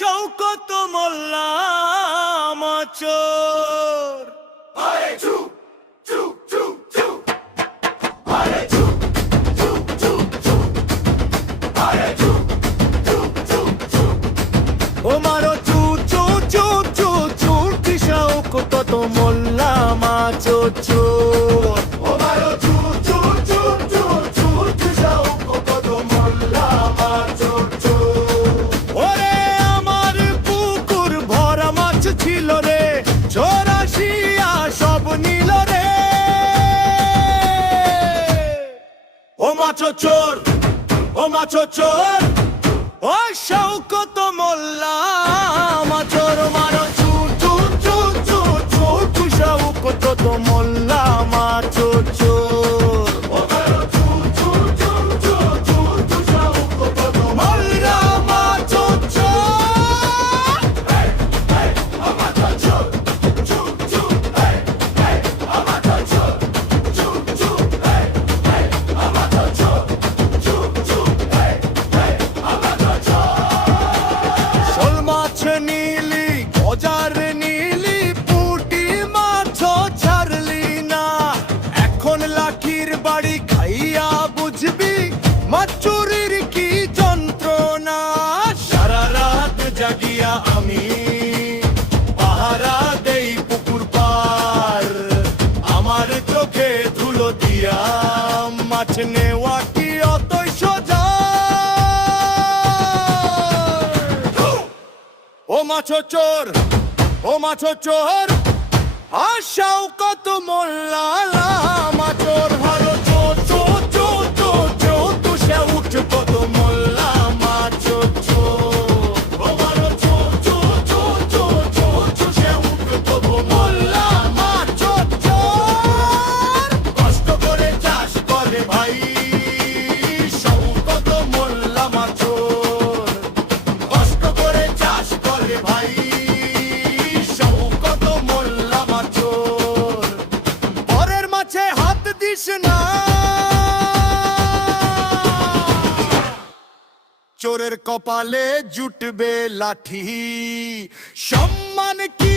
শওকত মোল্লা মাচোর। আরে চু চু চু চু, আরে চু চু চু চু, আরে চু চু চু চু, ও মারো চু চু চু চু চু, কি শওকত মোল্লা মাচোর চোর। ও মারো চু চু চু চু চু, শওকত মোল্লা মাচোর চোর। ওরে আমার পুকুর ভরা মাছ ছিল রে, চোর আসিয়া সব নিল রে। ও মাছ চোর, ও মাছ চোর, ও শওকত মোল্লা মাচোর। মারো চু চু চু চু চু চু, শওকত মোল্লা মাচোর চোর। ও মারো চু চু চু চু চু, শওকত মোল্লা মাচোর চোর। আমাটা চোর, চু চু, এই এই আমাটা চোর, চু চু, এই এই আমাটা চোর, চু চু, এই এই আমাটা চোর। শোল মাছ নিলি, গজার নিলি, পুঁটি মাছ ছাড়লি না। এখন লাঠির বাড়ি খাইয়া বুঝবি মাছ চুরির কি যন্ত্রণা। সারা রাত জাগিয়া আমি পাহারা দেই পুকুর পার, আমার চোখে ধুলো দিয়া মাছ নেওয়া কি অতই সোজা। ও মাছ চোর, ও মাছ চোর, শওকত মোল্লা মাচোর। ভালো চোর চোর চোর চোর চোর, তু শওকত মোল্লা মাচোর চোর। ও মারো চোর চোর চোর চোর চোর, তু শওকত মোল্লা মাচোর চোর। কষ্ট করে চাষ করে ভাই শওকত মোল্লা মাচোর, কষ্ট করে চাষ করে ভাই শওকত মোল্লা মাচোর। পরের মাছে হাত দিস না, চোরের কপালে জুটবে লাঠি। সম্মান কি